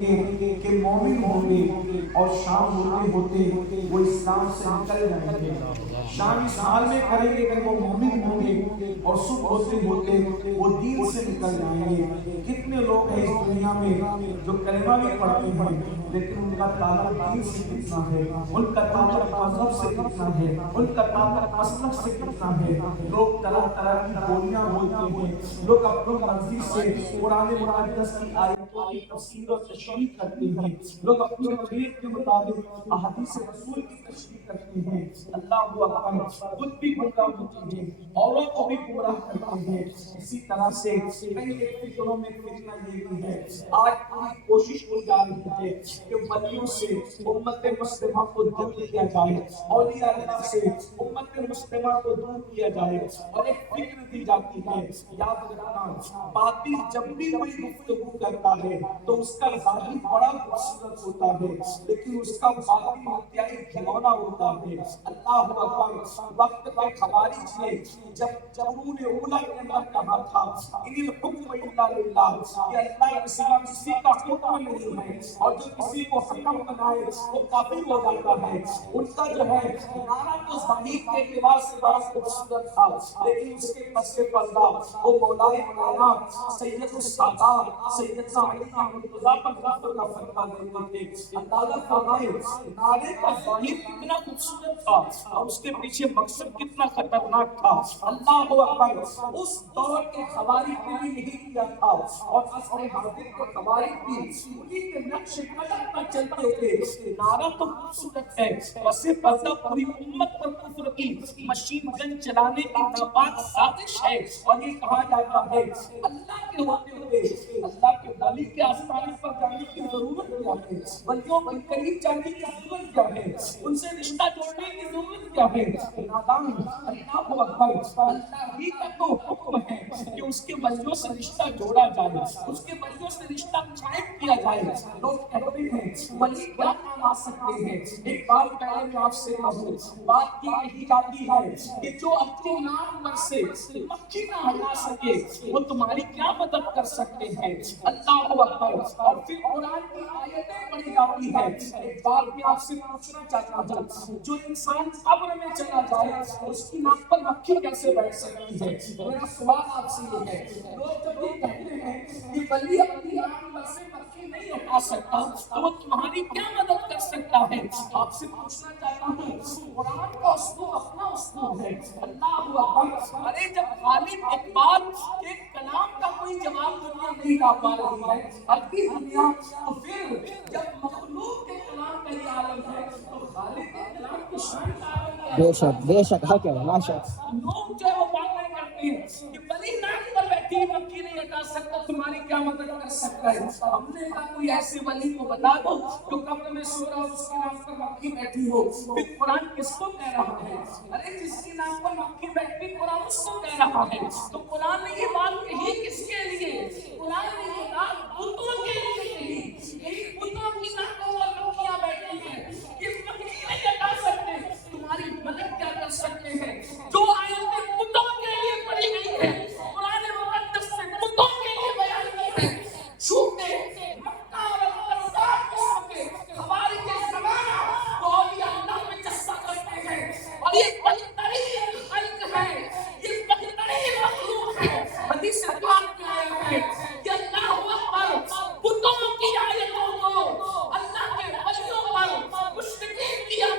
کہ مومن ہوں گے اور شام ہوتے ہوتے وہ اسلام سے نکل جائیں گے. شام اس حال میں کریں گے کہ وہ مومن ہوں گے اور صبح ہوتے ہوتے وہ دین سے نکل جائیں گے. کتنے لوگ ہیں اس دنیا میں جو کلمہ بھی پڑھتے ہیں لیکن ان کا تعلق دین سے کتنا ہے, ان کا تعلق مذہب سے کتنا ہے, ان کا تعلق مسلک سے کتنا ہے. لوگ طرح طرح کی بولیاں بولتے ہیں, لوگ اپنی مرضی سے قرآن مقدس کی آیتوں کی تفسیر اور تشریح کرتے ہیں, لوگ اپنی روایت کے مطابق احادیث رسول کی تشریح کرتے ہیں. اللہ اکبر, خود بھی گمراہ ہوتے ہیں, اوروں کو بھی گمراہ کرتے ہیں. اسی طرح سے کئی ایک فکروں میں فتنہ یہ بھی ہے. آج پوری کوشش کی جا رہی ہے کہ ولیوں سے امت مسلمہ کو دور کیا جائے, اولیاء اللہ سے امت مسلمہ کو دور کیا جائے, اور ایک فکر دی جاتی ہے. یاد رکھنا, باطل جب بھی کوئی گفتگو کرتا ہے تو اس کا ظاہر بڑا خوبصورت ہوتا ہے لیکن اس کا باطن انتہائی گھنونا ہوتا ہے. اللہ اکبر, وقت کے خوارج نے جب قرون اولیٰ کے اندر کہا تھا ان الحکم الا للہ, کہ اللہ کے سوا کسی کا حکم نہیں ہے اور جو کسی کو حکم بنائے وہ کافر ہو جاتا ہے, ان کا جو ہے نعرہ تو ظاہر کے اعتبار سے بڑا خوبصورت تھا لیکن اس کے پس پردہ وہ مولا کائنات سید السادات سیدنا علی مرتضیٰ پر کفر کا فتویٰ دیتے تھے. اندازہ فرمائے نعرے کا ظاہر کتنا خوبصورت تھا اور اس کے پیچھے مقصد کتنا خطرناک تھا. اللہ اکبر, اس دور کے خوارج نے بھی نہیں کیا تھا اور عصر حاضر کے خوارج بھی انہی کے نقش قدم پر چلتے تھے. نعرہ تو خوبصورت ہے, پس پردہ پوری امت پر کفر کی مشین گن چلانے کی ناپاک سازش ہے. اور یہ کہا جاتا ہے اللہ کے ہوتے ہوئے اللہ کے ولی کے آستانے پر جانے کی ضرورت کیا ہے, ولیوں کے قریب جانے کی ضرورت کیا ہے, ان سے رشتہ جوڑنے کی ضرورت کیا ہے. نادان, اللہ اکبر, اللہ ہی کا تو حکم ہے کہ اس کے ولیوں سے رشتہ جوڑا جائے, اس کے ولیوں سے رشتہ قائم کیا جائے. لوگ کہتے ہیں ولی کیا کام آ سکتے ہیں. ایک بات پہلے میں آپ سے کہوں, بات یہ کہی جاتی ہے کہ جو اپنی نام پر سے مکھی نہ ہٹا سکے وہ تمہاری کیا مدد کر سکتے ہیں. اللہ اکبر, اور پھر قرآن کی آیتیں پڑھی جاتی ہے. ایک بات میں آپ سے پوچھنا چاہتا ہوں, جو انسان قبر میں چلا جائے اس کی ناک پر مکھی کیسے بیٹھ سکتی ہے. میرا سوال آپ سے یہ ہے, لوگ جب یہ کہتے ہیں کہ ولی اپنی ناک پر سے مکھی نہیں ہٹا سکتا تو وہ تمہاری کیا مدد کر سکتا ہے. آپ سے پوچھنا چاہتا ہوں, قرآن کا اسلوب اپنا اسلوب ہے. اللہ اکبر, ارے جب غالب اقبال کے کلام کا کوئی جواب دنیا نہیں لا پا رہی ہے اپنی دنیا, تو پھر جب مخلوق کے کلام کا یہ عالم ہے تو خالق کے کلام کی شان کا عالم کیا ہے. بے شک حق ہے, ماشاء لوگ جو ہے وہ باتیں کرتے ہیں کہ ولی ناک پر بیٹھی مکھی نہیں ہٹا سکتا, تمہاری کیا مدد کر سکتا ہے. ہم نے کہا کوئی ایسے ولی کو بتا دو جو قبر میں سو رہا ہو اس کی ناک پر مکھی بیٹھی ہو. پھر قرآن کس کو کہہ رہا ہے, ارے جس کی ناک پر مکھی بیٹھی قرآن اس کو کہہ رہا ہے. تو قرآن نے یہ بات کہی کس کے لیے, قرآن نے یہ بات بتوں کے لیے کہی. یہی بتوں کی ناکوں پر مکھیاں بیٹھی ہیں, یہ مکھی نہیں ہٹا سکتے, تمہاری مدد کیا کر سکتے ہیں. جو آیتیں بتوں کے لیے پڑھی گئی ہے قرآن مقدس سے بتوں کے لیے بیان کی ہے. چھوٹے مکہ اور الفساد قسم کے خوارج زمانہ وہ اولیاء اللہ میں جسا کرتے ہیں اور یہ بدترین خلق ہے, یہ بدترین مخلوق ہے. حدیث پاک میں آیا ہے کہ اللہ اکبر, بتوں کی آیتوں کو اللہ کے ولیوں پر مشرکین کیا,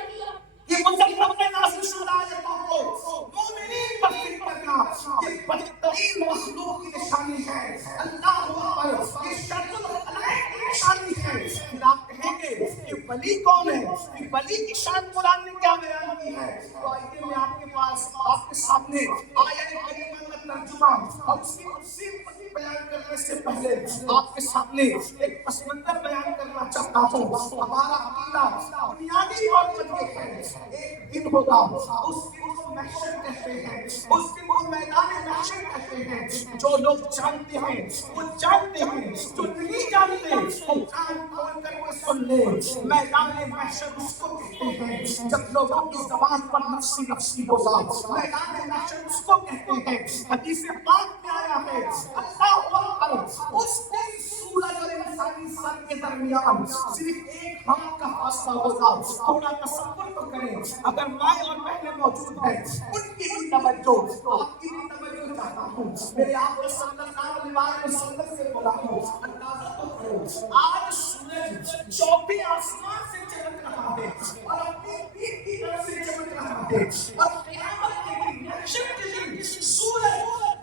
یہ مذہب میں نازل شدہ آیتوں کو مومنین پر فکر کرنا, یہ بدترین مخلوق کی نشانی ہے. اللہ اکبر, یہ شر الخلائق کی نشانی ہے. پھر آپ کہیں گے کہ ولی کون ہے, کہ ولی کی شان قرآن نے کیا بیان کی ہے. تو آئیے میں آپ کے پاس آپ کے سامنے آیت کریمہ کا ترجمہ اور اس کی تفسیر بیان کرنے سے پہلے آپ کے سامنے ایک پس منظر بیان کرنا چاہتا ہوں. ہمارا عقیدہ بنیادی طور پر یہ ہے, ایک دن ہوگا, اس دن کو محشر کہتے ہیں, اس دن کو میدان محشر کہتے ہیں. جو لوگ جانتے ہیں وہ جانتے ہیں, جو نہیں جانتے وہ کان کھول کر کے سن لے. میدان محشر اس کو کہتے ہیں جب لوگوں کی زبان پر نفسی نفسی ہوگا. میدان محشر اس کو کہتے ہیں, حدیث پاک میں آیا ہے اللہ اکبر, اس دن سورج اور انسانی سر کے درمیان صرف ایک ہاتھ کا فاصلہ ہوگا. تھوڑا تصور تو کریں اگر مائیں اور بہنیں موجود ہیں ان کی بھی توجہ آپ کی بھی توجہ چاہتا ہوں. میرے آپ صلی اللہ علیہ وسلم سے بولا ہوں اندازہ تو کرو آج سورج چوتھے آسمان سے چمک رہا ہے اور اپنی پیٹ کی طرف سے چمک رہا ہے اور قیامت کے دن محشر کے دن سورج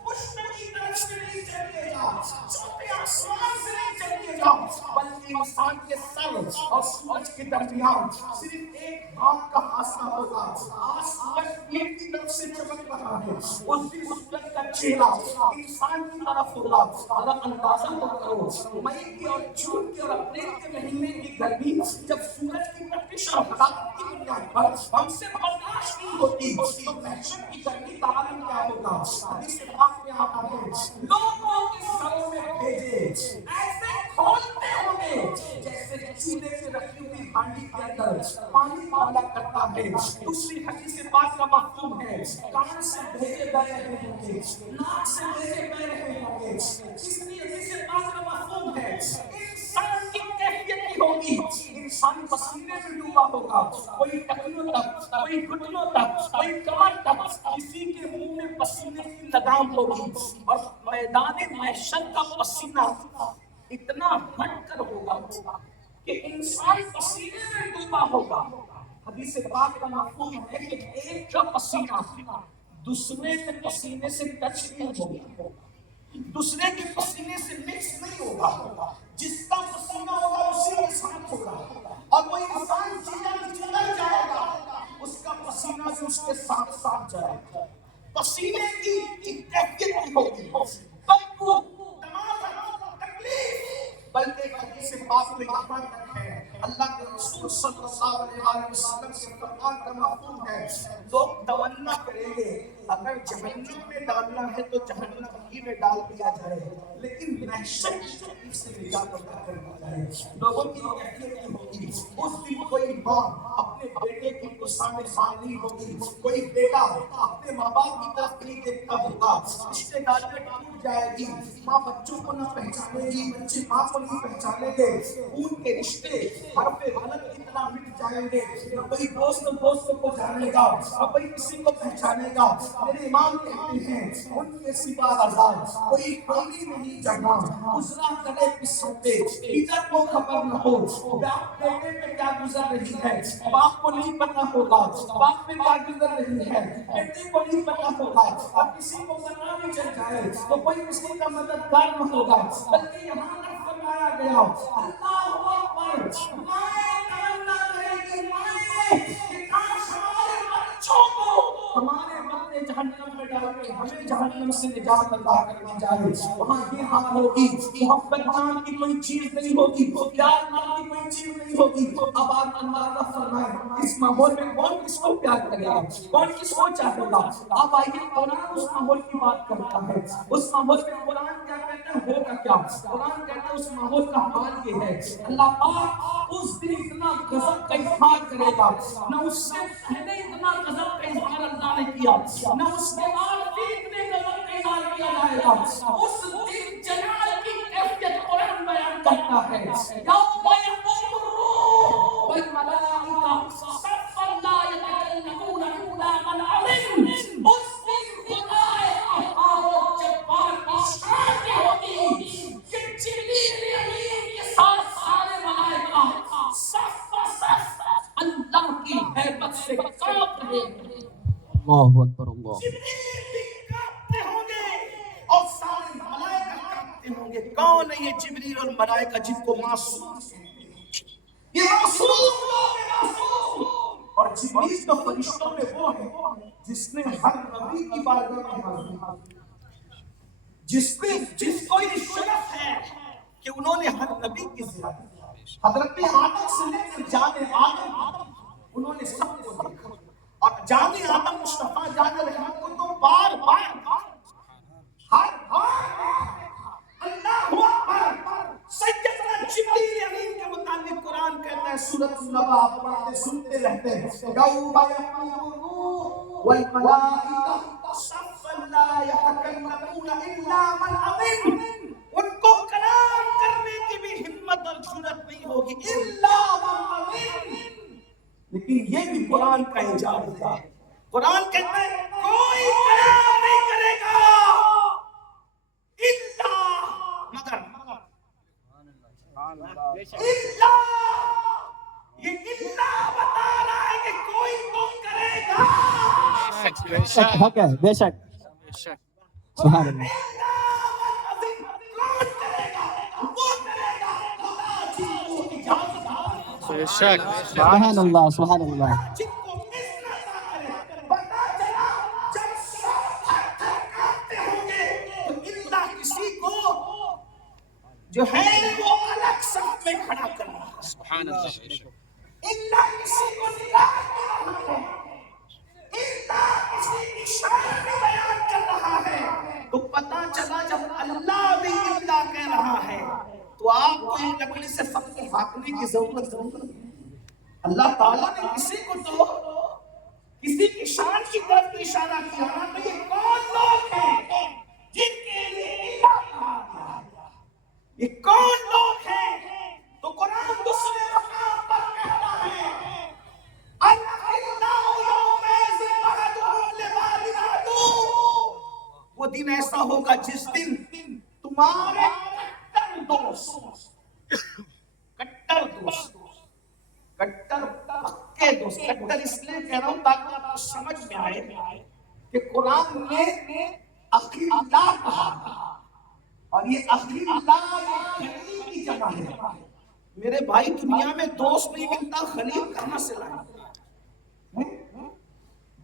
مشرق کی طرف سے نہیں چمکے گا چوتھے آسمان سے نہیں چمکے گا بلکہ انسان کے سر اور سورج کے درمیان صرف ایک ہاتھ کا فاصلہ ہوگا. آج سورج پیٹ کی طرف سے چمک رہا ہے اس دن سورج کا چہرہ انسان کی طرف ہوگا. اگر اندازہ تو کرو مئی کی اور جون کی اور اپریل کے مہینے کی گرمی جب سورج کی تپش اور حرارت کی بنیاد پر ہم سے برداشت نہیں ہوتی تو محشر کی گرمی کا عالم کیا ہوگا. حدیث پاک میں آتا ہے لوگوں کے سروں میں بھیجے ایسے کھولتے ہوں گے جیسے چولہے سے رکھی ہوئی ہانڈی کے اندر پانی کھولا کرتا ہے. دوسری حدیث پاک کا مفہوم ہے کان سے بھیجے گئے ہوں گے ناک سے بھیجے گئے ہوں گے. تیسری حدیث پاک کا مفہوم ہے انسان کی کیفیت کی ہوگی انسان پسینے میں ڈوبا ہوگا کوئی ٹخنوں تک کوئی گھٹنوں تک کوئی کمر تک کسی کے منہ میں پسینے کی لگام ہوگی اور میدان محشر کا پسینہ اتنا ہٹ کر ہوگا کہ انسان پسینے میں ڈوبا ہوگا. حدیث پاک کا مفہوم ہے کہ ایک کا پسینہ دوسرے کے پسینے سے ٹچ نہیں ہوگا دوسرے کے پسینے سے مکس نہیں ہوگا. جس کا پسینہ ہوگا اسی کے ساتھ ہوگا اور وہ انسان جدھر جائے گا اس کا پسینہ بھی اس کے ساتھ ساتھ جائے گا. پسینے کی کیفیت کی ہوگی بدبو تمام تکلیف بلکہ حدیث پاک میں یہاں تک ہے اللہ کے رسول صلی اللہ علیہ وسلم سے فرمان کا مفہوم ہے لوگ تمنا کریں گے اگر جہنم میں ڈالنا ہے تو جہنم ہی میں ڈال دیا جائے لیکن محشر کی تکلیف سے نجات عطا کر دی جائے. لوگوں کی کیفیت کی ہوگی اس دن کوئی ماں اپنے بیٹے کی غصہ میں شامل نہیں ہوگی کوئی بیٹا اپنے ماں باپ کی طرف نہیں دیکھتا ہوگا رشتے داری ٹوٹ جائے گی ماں بچوں کو نہ پہچانے گی بچے ماں کو نہیں پہچانیں گے خون کے رشتے حرف غلط کی طرح مٹ جائیں گے نہ کوئی دوست کو جانے گا نہ کوئی کسی کو پہچانے گا. میرے امام کہتے ہیں ان کے سوا آزاد کوئی خالی نہیں جگہ گزرا کرے قصوں پہ ادھر کو خبر نہ ہو باپ بیٹے پہ کیا گزر رہی ہے باپ کو نہیں پتا ہوگا باپ پہ کیا گزر رہی ہے بیٹے کو نہیں پتا ہوگا اب کسی کو پتا بھی چل جائے تو کوئی کسی کا مددگار نہ ہوگا بلکہ یہاں تک فرمایا گیا اللہ اکبر مائیں تمنا کرے گی مائیں کہ کاش ہمارے بچوں کو ہمارے بدلے جہنم میں ڈال کے ہمیں جہنم سے نجات عطا کر دی جائے. وہاں یہ حال ہوگی محبت نام کی کوئی چیز نہیں ہوگی پیار نام کی کوئی چیز نہیں ہوگی. اب آپ اندازہ فرمائیں اس ماحول میں کون کس کو پیار کرے گا کون کس کو چاہے گا. اب آئیے قرآن اس ماحول کی بات کرتا ہے اس ماحول میں قرآن کیا کہتا ہے ہوگا کیا قرآن کہتا ہے اس ماحول کا حال یہ ہے اللہ پاک اس دن اتنا غضب کا اظہار کرے گا نہ اس سے پہلے اتنا غضب کا اظہار اللہ نے کیا نہ اس کے بعد بھی اتنے غضب کا اظہار کیا جائے گا. اس دن جلال کی کیفیت قرآن بیان کرتا ہے یوم یقوم الروح والملائکہ صفا لا یتکلمون الا من علم. اس دن خدائے قہار و جبار کی شان یہ ہوگی کہ جبریل امین کے ساتھ سارے ملائکہ صف اللہ کی ہیبت سے کانپ رہے ہیں. اللہ اکبر اللہ. جبریل بھی کانپتے ہوں گے اور سارے ملائکہ کانپتے ہوں گے. کون ہے یہ جبریل اور ملائکہ جن کو معصوم یہ معصوم لوگ ہیں معصوم. اور جبریل تو فرشتوں میں وہ ہے جس نے ہر نبی کی بارگاہ میں حاضری جس کو یہ شرف ہے کہ انہوں نے ہر نبی کی زیارت حضرت آدم سے لے کر جان آدم انہوں نے سب کو دیکھا اور جان آدم مصطفیٰ جان رحمت کو تو بار بار ہر بار اللہ اکبر. سیدنا جبریل امین کے متعلق قرآن کہتا ہے سورۃ النبا آپ پڑھتے سنتے رہتے ہیں یوم یقوم الروح والملائکہ صفا لا یتکلمون الا من اذن. ان کو کلام کرنے کی بھی ہمت اور ہوگی الا من، لیکن یہ بھی قرآن کا اجازت ہے. قرآن کہتا ہے کوئی کلام نہیں کرے گا الا مگر. الا یہ الا بتا رہا ہے کہ کوئی تو کرے گا. حق ہے، بے شک. سبحان اللہ. کون کرے گا؟ وہ کرے گا اللہ جن کو اجازت ہے. سبحان اللہ، سبحان اللہ. جن کو اس طرح کرے. پتہ چلا جب سب تھک کانپتے ہوں گے تو اللہ کسی کو جو ہے وہ الگ صف میں کھڑا کر رہا ہے. سبحان اللہ. اللہ کسی کو نگاہ کر رہا ہے. اللہ کسی کی شان میں بیان کر رہا ہے. تو پتہ چلا جب اللہ بھی اللہ کہہ رہا ہے تو آپ کو ایک لکڑی سے سب کو ہانکنے کی ضرورت نہیں. اللہ تعالیٰ نے کسی کو تو کسی کی شان کی طرف اشارہ کیا نا. تو یہ کون لوگ ہیں جن کے لیے اللہ کہا گیا؟ یہ کون لوگ ہیں؟ تو قرآن دوسرے مقام پر کہتا ہے وہ دن ایسا ہوگا جس دن تمہارے کٹر پکے دوست. کٹر اس لیے کہہ رہا ہوں تاکہ آپ کو سمجھ میں آئے کہ قرآن نے اخی اللہ کہا اور یہ اخی اللہ خلیل کی جگہ ہے. میرے بھائی دنیا میں دوست نہیں ملتا، خلیل کہاں سے لائے؟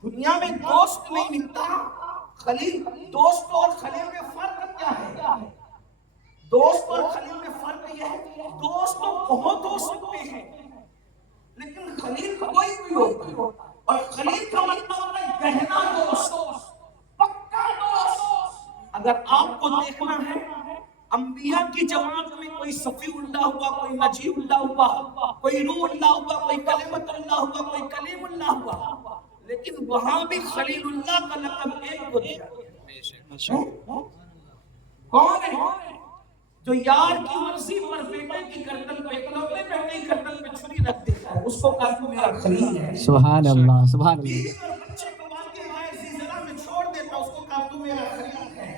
دنیا میں دوست نہیں ملتا، خلیل. دوست اور خلیل میں فرق کیا ہے؟ دوست اور خلیل میں فرق یہ ہے دوست تو بہت ہو سکتے ہیں لیکن خلیل کوئی بھی ہوتا. اور خلیل کا مطلب ہوتا ہے گہنا دوست، پکا دوست. اگر آپ کو دیکھنا ہے انبیاء کی جماعت میں کوئی صفی اللہ ہوا، کوئی نجیب اللہ ہوا، کوئی روح اللہ ہوا، کوئی کلمت اللہ ہوا، کوئی کلیم اللہ ہوا، لیکن وہاں بھی خلیل اللہ کا لقب ایک کو دیا. کون ہے؟ جو یار کی مرضی پر بیٹے کی گردن پہ اکلوتے بیٹے کی گردن پہ چھری رکھ دیتا ہے، اس کو کہا تو میرا خلیل ہے. سبحان اللہ، سبحان اللہ. بیوی اور بچے کو واقعی غیر زلزلہ میں چھوڑ دیتا، اس کو کہا تو میرا خلیل ہے.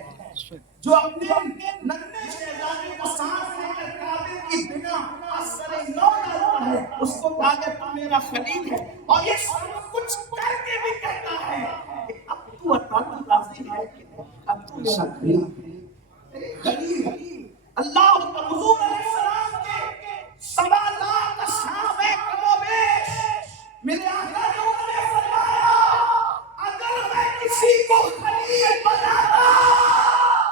جو اپنے ننھے شہزادے کو سانس لے کر کعبے کی بنا اثر نو ڈالتا ہے، اس کو کہا کہ تو میرا خلیل ہے. اور یہ سب کچھ کر کے بھی کہتا ہے کہ اب تو اطاعت راضی ہے کہ اب تو میرا خلیل ہے. خلیل اللہ حضور علیہ السلام کے 7 لاکھ صحابہ کم و بیش میرے آقا نے فرمایا اگر میں کسی کو خلیل بناتا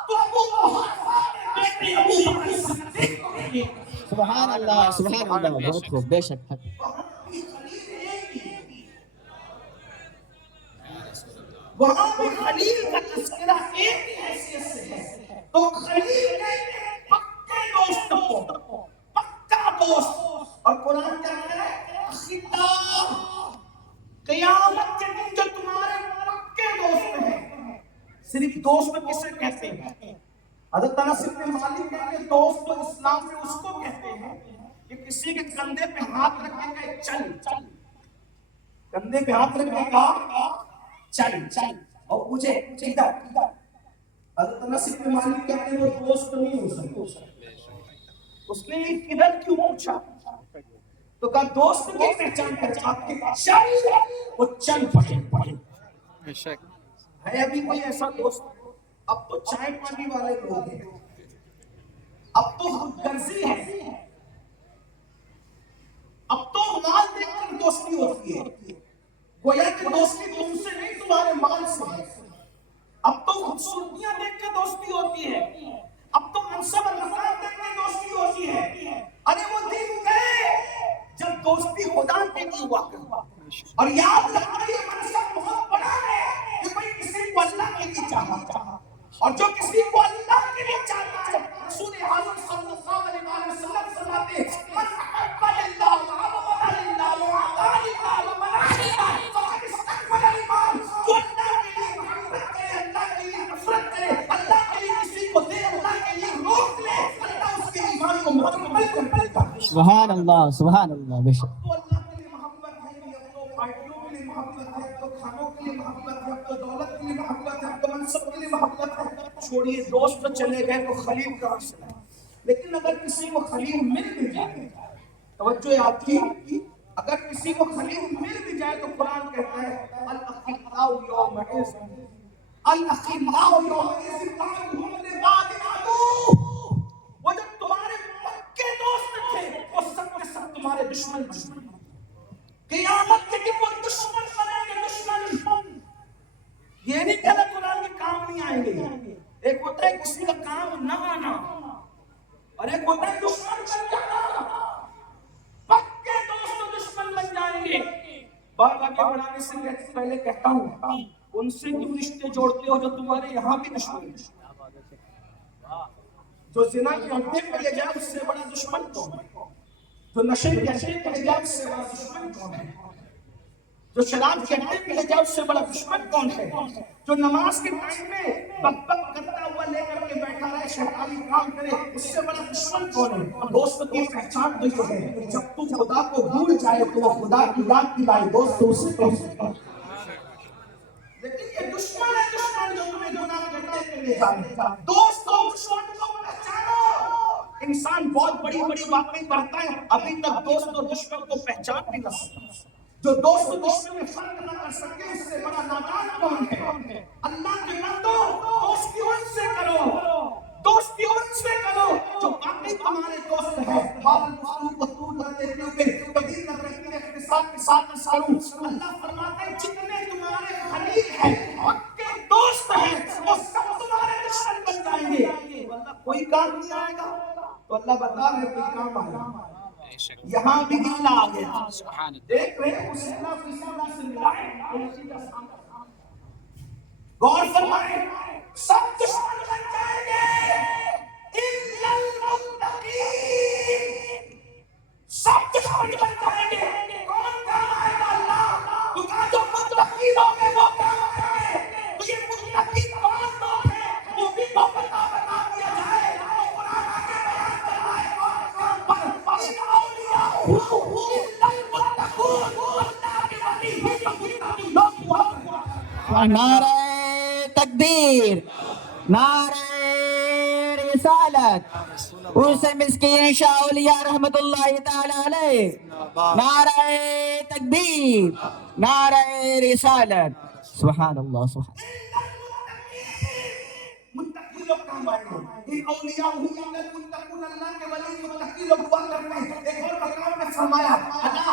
تو ابو بکر ابو بکر صدیق کو خلیل. سبحان اللہ، سبحان اللہ. بہت خوب، بے شک. وہاں بھی خلیل کا تذکرہ ایک ہی حیثیت سے ہے. تو خلیل کہتے ہیں پکے دوست کو، پکا دوست. اور قرآن کیا کہہ رہا ہے؟ خطاب قیامت کے دن جو تمہارے پکے دوست ہیں. صرف دوست کسے کہتے ہیں؟ حضرت انس بن مالک کہتے ہیں دوست تو اسلام میں اس کو کہتے ہیں کہ کسی کے کندھے پہ ہاتھ رکھے گا چل، کندھے پہ ہاتھ رکھے گا چل اور مجھے ادھر. حضرت انس بن مالک کہتے ہیں وہ دوست نہیں ہو سکتا. اس نے یہ کدھر کیوں پوچھا تو کہا دوست کی پہچان کر آپ کے چل وہ چل پڑے. ہے ابھی کوئی ایسا دوست؟ اب تو چائے پانی والے لوگ ہیں، اب تو خود غرضی ہے، اب تو مال دیکھ کر دوستی ہوتی ہے. گویا کہ دوستی تم سے نہیں تمہارے مال سے ہے. اب تو خوبصورتیاں دیکھ کے دوستی ہوتی ہے، اب تو منصب اور مقام دیکھ کے دوستی ہوتی ہے. ارے وہ دن گئے جب دوستی خدا کے لیے ہوا کرتا. اور یاد رکھنا یہ منصب بہت بڑا ہے کہ کوئی کسی کو اللہ کے لیے چاہتا اور جو کسی کو اللہ کے لیے چاہتا ہے رسول اعظم صلی اللہ علیہ وسلم فرماتے ہیں من احب للہ وعبد للہ وعطا للہ ومنع للہ فقد استكمل الایمان. جو اللہ کے لیے محبت کرے، اللہ کے لیے نفرت کرے، اللہ کے لیے کسی کو دے، اللہ کے لیے روک لے، اللہ اس کے ایمان کو مکمل کر دیتا ہے. سبحان اللہ سبحان اللہ بے شک تو اللہ کے لیے محبت ہے کہ اب تو پارٹیوں کے لیے محبت ہے، اب تو کھانوں کے لیے محبت ہے، اب تو دولت کے لیے محبت ہے، اب تو منصب کے لیے محبت ہے. چھوڑیے دوست چلے گئے تو خلیل کا حاصل ہے. لیکن اگر کسی کو خلیل مل بھی جائے، توجہ ہے آپ کی، اگر کسی کو خلیل مل بھی جائے تو قرآن کہتا ہے الاخلاء یومئذ الاخلاء یومئذ بعضهم لبعض عدو. وہ جو تمہارے پکے دوست تھے وہ سب کے سب تمہارے دشمن بن گئے. قیامت کے دن وہ دشمن بنیں گے، دشمن. یہ نہیں کہنا قرآن کے کام نہیں آئیں گے. ایک ہوتا ہے کسی کا کام نہ آنا اور ایک ہوتا ہے دشمن بن جانا. پکے دوست تو دشمن بن جائیں گے. بات آگے بڑھانے سے پہلے کہتا ہوں ان سے کیوں رشتے جوڑتے ہو جو تمہارے یہاں بھی دشمن ہیں؟ جو زنا کے اڈے پہ لے جائے اس سے بڑا دشمن کون ہے؟ جو نشے کے اڈے پہ لے جائے اس سے بڑا دشمن کون ہے؟ جو شراب کے اڈے پہ لے جائے اس سے بڑا دشمن کون ہے؟ جو نماز کے ٹائم میں بک بک کرتا ہوا لے کر کے بیٹھا رہے، شیطانی کام کرے، اس سے بڑا دشمن کون ہے؟ دوست کی پہچان تو یہ ہے جب تو خدا کو بھول جائے تو وہ خدا کی یاد دلائے. دوست اسے کہتے ہیں. لیکن یہ دشمن ہے، دشمن جو تمہیں گناہ کرنے کے لیے جانے. دوستوں دشمن کو پہچانو. انسان بہت بڑی بڑی باتیں کرتا ہے، ابھی تک دوست اور دشمن کو پہچان بھی نہ سکتا. جو دوست اور دشمن میں فرق نہ کر سکے اس سے بڑا نادان کون ہے؟ اللہ کے بندو دوستی ان سے کرو، دوستی ان سے کرو جو واقعی تمہارے دوست ہیں. حال گفتگو کو طول نہ دیتے ہوئے قدیر نہ رکھتے ہیں اختصار کے ساتھ کروں. اللہ فرماتے ہیں جتنے تمہارے خلیل ہیں، پکے دوست ہیں، وہ سب تمہارے دشمن بن جائیں گے. اللہ کوئی کام نہیں آئے گا تو اللہ بتا رہے کوئی کام آئے گا. یہاں بھی دل آ گیا. دیکھ رہے ہیں اس اللہ کو اس اللہ سے ملائے. غور فرمائیں سب دشمن بن جائیں گے الا المتقین. سب دشمن بن جائیں گے. کون کام آئے گا؟ اللہ. تو کہا جو متقین ہوں گے وہ کام آئیں گے. تو یہ متقین کون لوگ ہیں وہ بھی تو بتا دیا جائے. تو قرآن آگے بیان کر رہا ہے کون کون پر ان اولیاء الا المتقون. اللہ کے ولی ہی متقین لوگ ہوا کرتے. نعرہ تکبیر، نعرہ رسالت، اس مسکین شاہ اولیاء رحمت اللہ تعالی علیہ. نعرہ تکبیر، نعرہ رسالت. سبحان اللہ سبحان متقی لوگ کام آئے گا. ان اولیاء الا المتقون. اللہ کے ولی متقی لوگ ہوا کرتے ہیں. ایک اور مقام میں فرمایا الا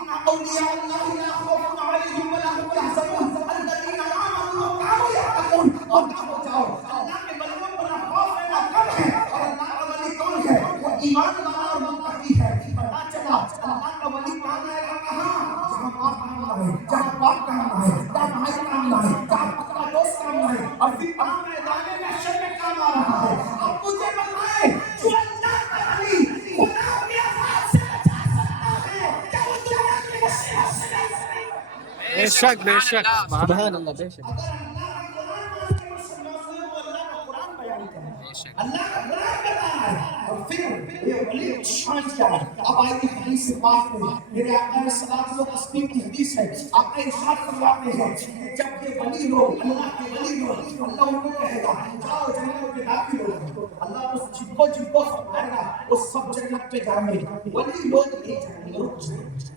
ان اولیاء اللہ لا خوف علیہم ولا هم يحزنون الذین آمنوا وكانوا يتقون. اور کیا ہو جاؤ اللہ کے ولیوں کو نہ خوف ہے نہ غم ہے. اور اللہ کا ولی کون ہے؟ وہ ایمان والا اور متقی ہے. پتا چلا اللہ کا ولی کام آئے گا کہاں؟ جہاں پاک کام آئے، جہاں پاک کام آئے، جہاں بھائی کام آئے، جہاں پکا دوست کام آئے. اور پھر کام میدان محشر میں کام آ رہا ہے. اب مجھے بتائیں جو اللہ کا ولی خدا کے عذاب سے بچا سکتا ہے کیا وہ دنیا کی مصیبت سے نہیں بچے؟ بے شک بے شک. سبحان اللہ بے شک. اگر اللہ کا قرآن مان کے مسلمان ہوئے تو اللہ کا قرآن بیان کریں. اللہ کا قرآن بتا رہا ہے. اور پھر یہ ولی کی شان کیا ہے؟ اب آئیے حدیث پاک میں میرے آقا علیہ الصلوۃ والتسلیم کی حدیث ہے. آقا ارشاد فرماتے ہیں جب یہ ولی لوگ اللہ کے ولی لوگ اللہ ان کو کہے گا جاؤ جنت میں داخل ہو. اللہ اس جن کو فرمائے گا وہ سب جنت پہ جائیں گے. ولی لوگ نہیں جائیں گے.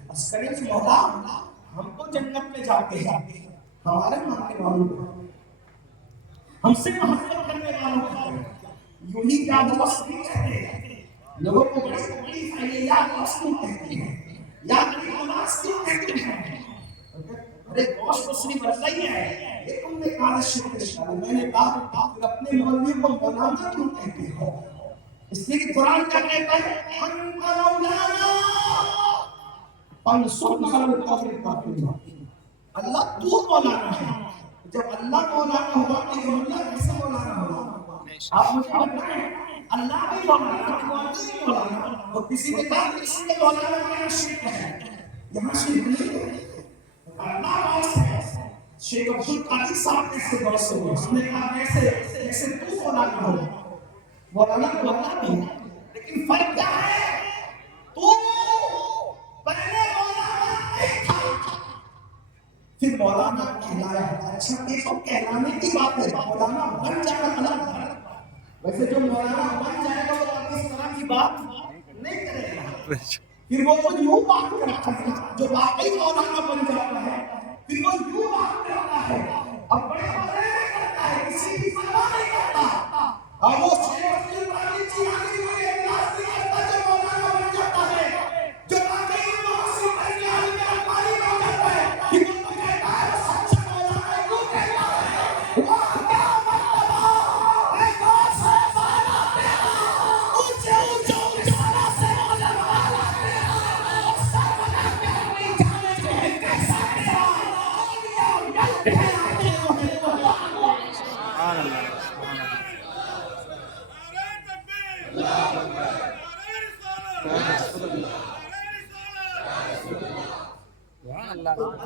بس کریں کہ مولا ہم تو جنت میں جاتے ہیں، ہمارے ماننے والوں کو، ہم سے محبت کرنے والوں کو یوں ہی یاد وصلی کہتے ہیں. لوگوں کو بڑی ہے یاد وصلی کہتے ہیں. یاد نماز کیوں کہتے ہیں؟ ارے گوشت تو صرف بنتا ہی ہے. ایک تم نے کہا شرک شامل. میں نے کہا پھر اپنے مولوی کو مولانا کیوں کہتے ہو؟ اس لیے کہ قرآن کیا کہتا ہے انت مولانا فانصرنا علی القوم الکافرین. اللہ تو مولانا ہے. جب اللہ مولانا ہوا تو یہ اللہ کیسے مولانا ہوا؟ آپ مجھے بتائیں اللہ بھی مولانا ہے، مولوی بھی مولانا. اور کسی نے کہا کہ اس نے مولانا کیا شرک ہے؟ یہاں شرک نہیں ہے. اللہ باعث ہے. شیخ عبد القادر صاحب نے اس سے بہت سے ہوئے. اس نے کہا جیسے تو مولانا ہو، مولانا تو اللہ بھی ہے، لیکن فرق کیا ہے؟ تو مولانا کہلایا. اچھا یہ تو کہلانے کی بات ہے, مولانا بن جانا الگ ہے. ویسے جو مولانا بن جائے گا وہ آپ اس طرح کی بات نہیں کرے گا. پھر وہ تو یوں بات کرتا ہے جو واقعی مولانا بن جاتا ہے, پھر وہ یوں بات کرتا ہے اور بڑے مزے میں کرتا ہے, کسی کی پرواہ نہیں کرتا. اور وہ شیخ والی چیز آگے ہوئی احساس نہیں کرتا جو مولانا بن جاتا ہے, جو واقعی موسی بن کے آگے میرا پانی بن جاتا ہے. پھر وہ تو کہتا ہے وہ سچا مولانا کیوں کہتا ہے, وہ کیا مرتبہ ہے کون سے بالا تیرا, اونچے اونچے اونچانا سے مولانا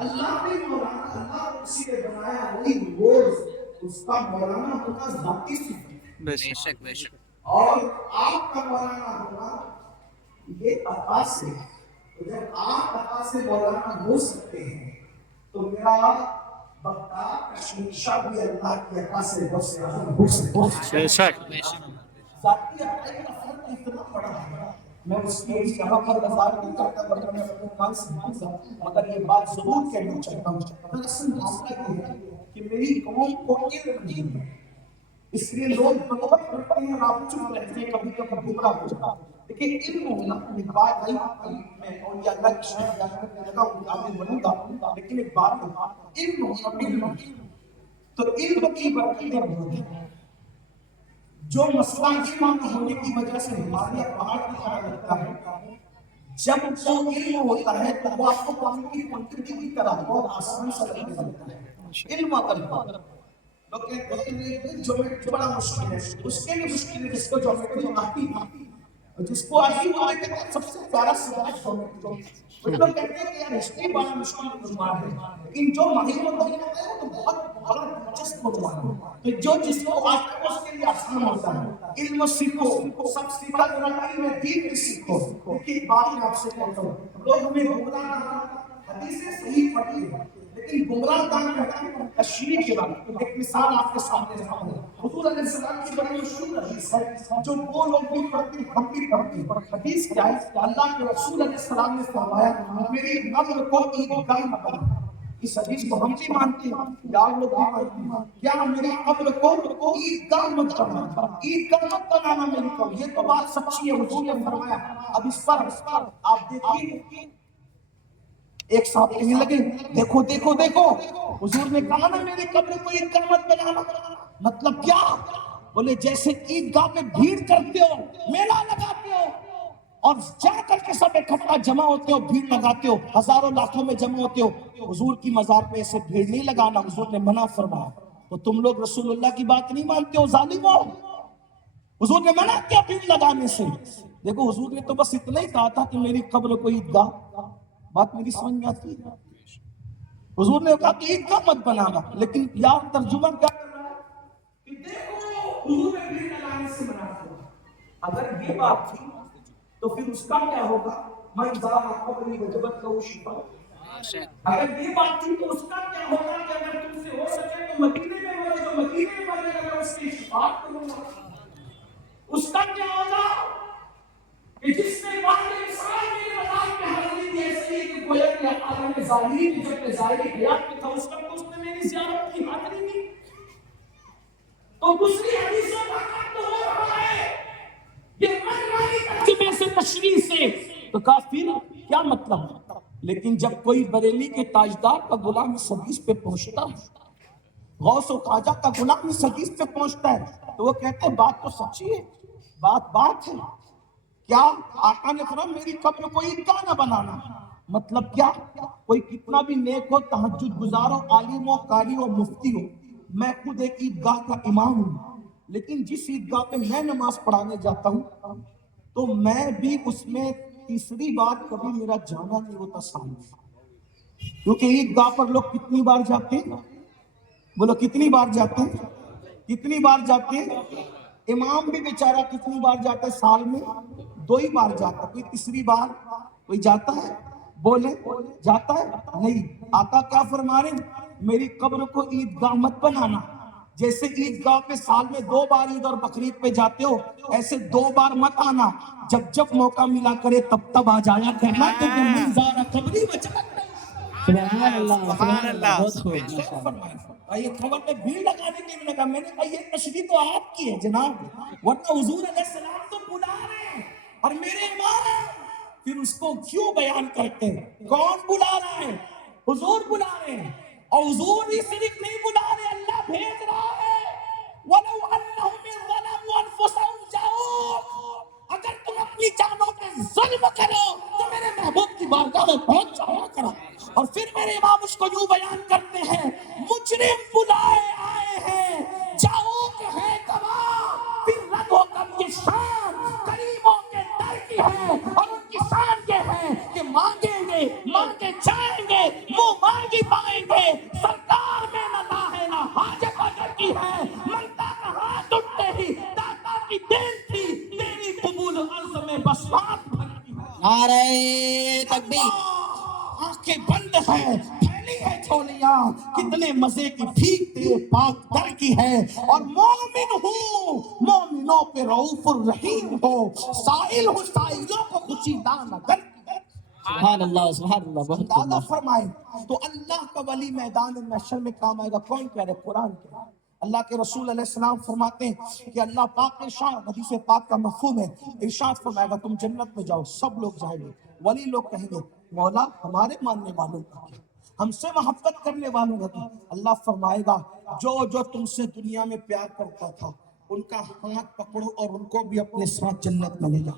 اللہ بھی مولانا, اللہ اسی نے بنایا وہی روز اس کا مولانا ہونا ذاتی صفت. بے شک بے شک. اور آپ کا مولانا ہونا یہ عطا سے. تو جب آپ عطا سے مولانا ہو سکتے ہیں تو میرا بقا کشمیر شاہ بھی اللہ کی عطا سے ہو سکتے ہیں. بے شک بے شک. ذاتی عطائی کا فرق اتنا بڑا ہے, میں اس کی یہاں پر وضاحت نہیں کرتا ورنہ میں اپنے مان سے مانتا, مگر یہ بات ضرور کہنا چاہتا ہوں. دراصل مسئلہ یہ ہے کہ میری قوم کو علم نہیں ہے, اس لیے لوگ بہت پڑھتے ہیں اور آپ چپ رہتے ہیں, کبھی کبھی گمراہ ہو جاتا. لیکن علم ہونا ایک بات ہے, میں اولیاء اللہ کی شان جاننے کی جگہ ان کے آگے بڑھوں گا, لیکن ایک بات ہے علم ہونا. تو علم کی برکتیں بہت ہیں. جو مسئلہ علم ہونے کی وجہ سے ہمارے پہاڑ کی طرح لگتا ہے, جب وہ علم ہوتا ہے تو وہ آپ کو پانی کی کوانٹٹی کی طرح بہت آسان سے لگنے لگتا ہے. علم اگر لوگ کہتے ہیں جیومیٹری بڑا مشکل ہے, اس کے لیے مشکل ہے جس کو جیومیٹری آتی ہے, جس کو آتی وہ کہتے ہیں سب سے پیارا سوال جیومیٹری. وہ لوگ کہتے ہیں کہ یار ہسٹری بڑا مشکل عنوان ہے, لیکن جو ماہر ہوتا ہے وہ تو بہت بڑا دلچسپ عنوان ہے. تو جو جس کو آتا ہے اس کے لیے آسان ہوتا ہے. علم سیکھو, سب سیکھا علم دین بھی سیکھو. دیکھیے بات میں آپ سے کہتا ہوں, لوگ ہمیں گمراہ حدیثیں صحیح پڑھتی ہیں لیکن گمراہ دان کہتا ہے تشریح کے بعد. ایک مثال آپ کے سامنے رکھتا ہوں. حضور علیہ السلام کی بڑی مشہور حدیث ہے جو وہ لوگ بھی پڑھتے ہم بھی پڑھتے. حدیث کیا ہے, اللہ کے رسول علیہ السلام نے فرمایا میری قبر کو عیدگاہ بنا. اس حدیث کو ہم بھی مانتے ہیں, یار لوگ بھی مانتے ہیں. کیا میری قبر کو عیدگاہ مت بنا, عیدگاہ مت بنانا میری قبر. یہ تو بات سچی ہے, حضور نے فرمایا. اب اس پر آپ دیکھیے ایک صاحب کہنے لگے دیکھو دیکھو دیکھو, حضور نے کہا نا میری قبر کو عیدگاہ مت بنانا. مطلب کیا؟ بولے جیسے عیدگاہ پہ بھیڑ کرتے ہو, میلہ لگاتے ہو اور جا کر کے سب اکٹھا جمع ہوتے ہو, بھیڑ لگاتے ہو, ہزاروں لاکھوں میں جمع ہوتے ہو. حضور کی مزار پہ ایسے بھیڑ نہیں لگانا, حضور نے منع فرمایا. تو تم لوگ رسول اللہ کی بات نہیں مانتے ہو, ظالمو. حضور نے منع کیا بھیڑ لگانے سے. دیکھو حضور نے تو بس اتنا ہی کہا تھا کہ میری قبر کو عیدگاہ. بات میری سمجھ میں آتی ہے. حضور نے کہا کہ عیدگاہ مت بنانا, لیکن یار ترجمہ کیا کر رہا ہے کہ دیکھو حضور نے بھیڑ لگانے سے منع کیا. اگر یہ بات تھی تو پھر اس کا کیا ہوگا, من زار قبری وجبت لہو شفاء. اگر یہ بات تھی تو اس کا کیا ہوگا کہ اگر تم سے ہو سکے تو مدینے میں مرو, جو مدینے میں مرے گا میں اس کی شفاعت کروں گا. اس کا کیا ہوگا کہ جس نے بعد انسان میرے مزار پہ حاضری دی ایسے ہی کہ گویا کہ عالم ظاہری میں جب ظاہری حیات میں تھا اس وقت اس نے میری زیارت کی حاضری دی. تو دوسری حدیثوں کا قد ہو رہا ہے یہ منمانی ترجمے سے تشریح سے, تو کافر کیا مطلب. لیکن جب کوئی بریلی کے تاجدار کا غلام اس حدیث پہ پہنچتا ہے, غوث و خواجہ کا غلام اس حدیث پہ پہنچتا ہے, تو وہ کہتے ہیں بات تو سچی ہے, بات ہے. کیا آقا نے فرمایا میری قبر کو عیدگاہ نہ بنانا. مطلب کیا, کوئی کتنا بھی نیک ہو, تہجد گزار ہو, عالم ہو, قاری ہو, مفتی ہو, میں خود ایک عیدگاہ کا امام ہوں, لیکن جس عیدگاہ پہ میں نماز پڑھانے جاتا ہوں تو میں بھی اس میں تیسری بار کبھی میرا جانا نہیں ہوتا سامنے. کیونکہ عیدگاہ پر لوگ کتنی بار جاتے ہیں, بولو کتنی بار جاتے ہیں, کتنی بار جاتے ہیں. امام بھی بیچارہ کتنی بار جاتا ہے, سال میں 2 ہی بار جاتا ہے. کوئی تیسری بار کوئی جاتا ہے, بولے جاتا ہے نہیں. آقا کیا فرما رہے ہیں, میری قبر کو عیدگاہ مت بنانا. جیسے عیدگاہ پہ سال میں 2 بار عید اور بقرعید پہ جاتے ہو، ایسے 2 بار مت آنا. جب جب موقع ملا کرے تب آ جایا کرنا، تو من زار قبری وجبت. سبحان اللہ، سبحان اللہ، بہت خوب، ماشاء اللہ. فرمایا یہ خبر میں بھیڑ لگانے کے لیے لگا. میں نے کہا یہ تشریح تو آپ کی ہے جناب، ورنہ حضور علیہ السلام تو بلا رہے ہیں اور میرے امام پھر اس کو کیوں بیان کرتے ہیں؟ کون بلا رہا ہے؟ حضور بلا رہے ہیں. اور حضور بھی صرف نہیں بلا رہے، اللہ بھیج رہا ہے. وَلَوْ أَنَّهُمْ ظَلَمُوا أَنفُسَهُمْ جَاءُوكَ، اگر تم اپنی جانوں پہ ظلم کرو تو میرے محبوب کی بارگاہ میں پہنچ جایا کرو. اور پھر میرے امام اس کو یوں بیان کرتے ہیں، مجرم بلائے آئے ہیں، جاؤک ہے گواہ، پھر رگوں کم کی شان کریموں کے در کی ہے. اور ان کی شان یہ ہے کہ مانگیں گے مانگے جائیں گے، منہ مانگی پائیں گے. سرکار میں نہ لا ہے نہ حاجت اگر کی ہے، منگتا کا ہاتھ اٹھتے ہی داتا کی دین تھی، تیری قبول عرض میں بس بات بھرتی ہے. نعرہ تکبیر. آنکھیں بند ہیں، پھیلی ہے جھولیاں، کتنے مزے کی بھیک تیرے پاک در کی ہے. اور مومن ہوں، مومنوں پہ رؤوف الرحیم ہو، سائل ہوں سائلوں کو خوشی دان اگر کی ہے. سبحان اللہ، سبحان اللہ، بہت خوب. اندازہ فرمائیں تو اللہ کا ولی میدان محشر میں کام آئے گا. کون کہہ رہے؟ قرآن کہہ رہے. اللہ کے رسول علیہ السلام فرماتے ہیں کہ اللہ پاک کے ارشاد، حدیث پاک کا مفہوم ہے، ارشاد فرمائے گا تم جنت میں جاؤ. سب لوگ جائیں گے. ولی لوگ کہیں گے مولا ہمارے ماننے والوں کا کیا، ہم سے محبت کرنے والوں کا کیا؟ اللہ فرمائے گا جو تم سے دنیا میں پیار کرتا تھا ان کا ہاتھ پکڑو اور ان کو بھی اپنے ساتھ جنت میں لے جاؤ.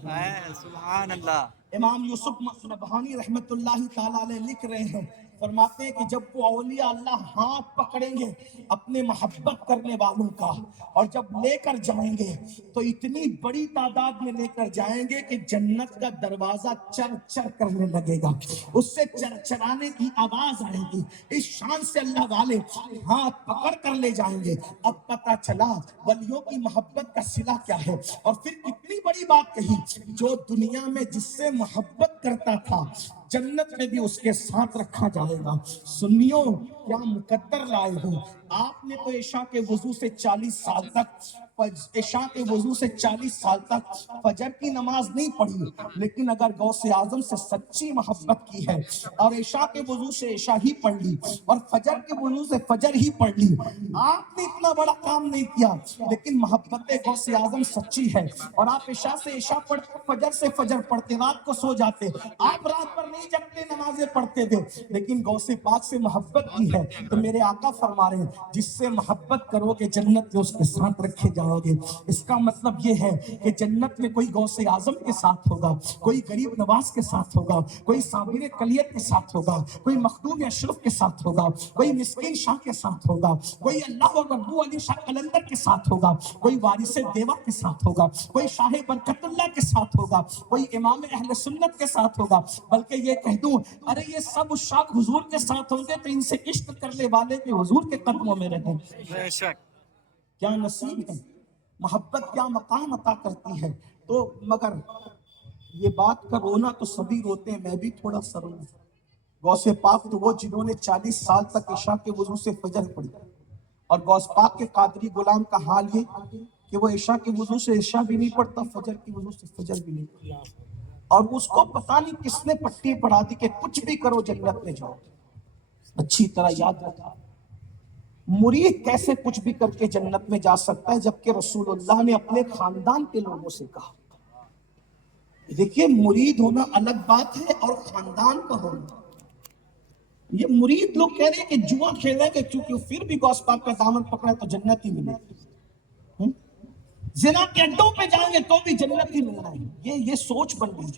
سبحان اللہ. امام یوسف نبہانی رحمت اللہ تعالیٰ علیہ لکھ رہے ہیں، فرماتے ہیں کہ جب وہ اولیاء اللہ ہاتھ پکڑیں گے اپنے محبت کرنے والوں کا، اور جب لے کر جائیں گے تو اتنی بڑی تعداد میں لے کر جائیں گے کہ جنت کا دروازہ چر چر کرنے لگے گا، اس سے چرچرانے کی آواز آئے گی. اس شان سے اللہ والے ہاتھ پکڑ کر لے جائیں گے. اب پتہ چلا ولیوں کی محبت کا صلہ کیا ہے. اور پھر کتنی بڑی بات کہی، جو دنیا میں جس سے محبت کرتا تھا جنت میں بھی اس کے ساتھ رکھا جائے گا. سنیوں کیا مقدر لائے ہو. آپ نے تو عشاء کے وضو سے 40 سال تک عشاء کے وضو سے 40 سال تک فجر کی نماز نہیں پڑھی، لیکن اگر غوث اعظم سے سچی محبت کی ہے اور عشاء کے وضو سے عشاء ہی پڑھ لی اور فجر کے وضو سے فجر ہی پڑھ لی، آپ نے اتنا بڑا کام نہیں کیا، لیکن محبت غوث اعظم سچی ہے. اور آپ عشاء سے عشاء پڑھتے، فجر سے فجر پڑھتے، رات کو سو جاتے، آپ رات پر نہیں جگتے نمازیں پڑھتے تھے، لیکن غوث پاک سے محبت کی ہے. تو میرے آقا فرما رہے ہیں جس سے محبت کرو گے جنت میں اس کے ساتھ رکھے جاؤ گے. اس کا مطلب یہ ہے کہ جنت میں کوئی غوث اعظم کے ساتھ ہوگا، کوئی غریب نواز کے ساتھ ہوگا، کوئی صابر کلیت کے ساتھ ہوگا، کوئی مخدوم اشرف کے ساتھ ہوگا، کوئی مسکین شاہ کے ساتھ ہوگا، کوئی اللہ اور ابو علی شاہ قلندر کے ساتھ ہوگا، کوئی وارث دیوا کے ساتھ ہوگا، کوئی شاہ برکت اللہ کے ساتھ ہوگا، کوئی امام اہل سنت کے ساتھ ہوگا. بلکہ یہ کہہ دوں ارے یہ سب اشاق حضور کے ساتھ ہوں گے تو ان سے عشق کرنے والے بھی حضور کے قدموں میں رہیں. بے شک کیا نصیب ہے، محبت کیا مقام عطا کرتی ہے. تو مگر یہ بات کا رونا تو سبھی روتے ہیں، میں بھی تھوڑا سا روں. غوث پاک تو وہ جنہوں نے 40 سال تک عشاء کے وضو سے فجر پڑھی، اور غوث پاک کے قادری غلام کا حال یہ کہ وہ عشاء کے وضو سے عشاء بھی نہیں پڑھتا، فجر کی وضو سے فجر بھی نہیں پڑھتا، اور اس کو پتہ نہیں کس نے پٹی پڑھا دی کہ کچھ بھی کرو جنت میں جاؤ. اچھی طرح یاد رکھا، مرید کیسے کچھ بھی کر کے جنت میں جا سکتا ہے جبکہ رسول اللہ نے اپنے خاندان کے لوگوں سے کہا. دیکھیے مرید ہونا الگ بات ہے اور خاندان کا ہونا. یہ مرید لوگ کہہ رہے ہیں کہ جوا کھیلیں گے چونکہ پھر بھی غوث پاک کا دامن پکڑا تو جنت ہی ملے گی، زنا کے اڈوں پہ جائیں گے تو بھی جنت ہی ملنا ہے. یہ سوچ بن گئی.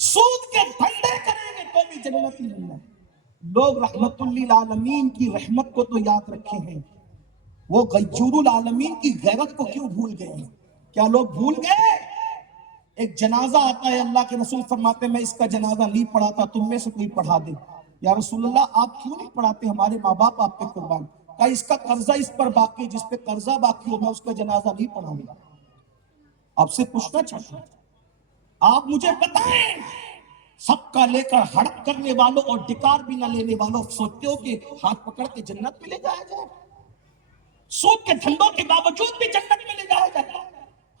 سود کے دھندے کریں گے تو بھی جنت ہی ملنا ہے. لوگ رحمت للعالمین کی رحمت کو تو یاد رکھے ہیں، وہ غیور العالمین کی غیرت کو کیوں بھول گئے ہیں؟ کیا لوگ بھول گئے؟ ایک جنازہ آتا ہے، اللہ کے رسول فرماتے ہیں میں اس کا جنازہ نہیں پڑھاتا، تم میں سے کوئی پڑھا دے. یا رسول اللہ آپ کیوں نہیں پڑھاتے؟ ہمارے ماں باپ آپ پہ قربان. کہا اس کا قرضہ اس پر باقی، جس پہ قرضہ باقی ہو میں اس کا جنازہ نہیں پڑھاؤں گا. آپ سے پوچھنا چاہتا ہوں، آپ مجھے بتائیں سب کا لے کر ہڑپ کرنے والوں اور ڈکار بھی نہ لینے والوں سوچتے ہو کہ ہاتھ پکڑ کے جنت میں لے جایا جائے؟ سود کے دھندوں کے باوجود بھی جنت میں لے جایا جائے؟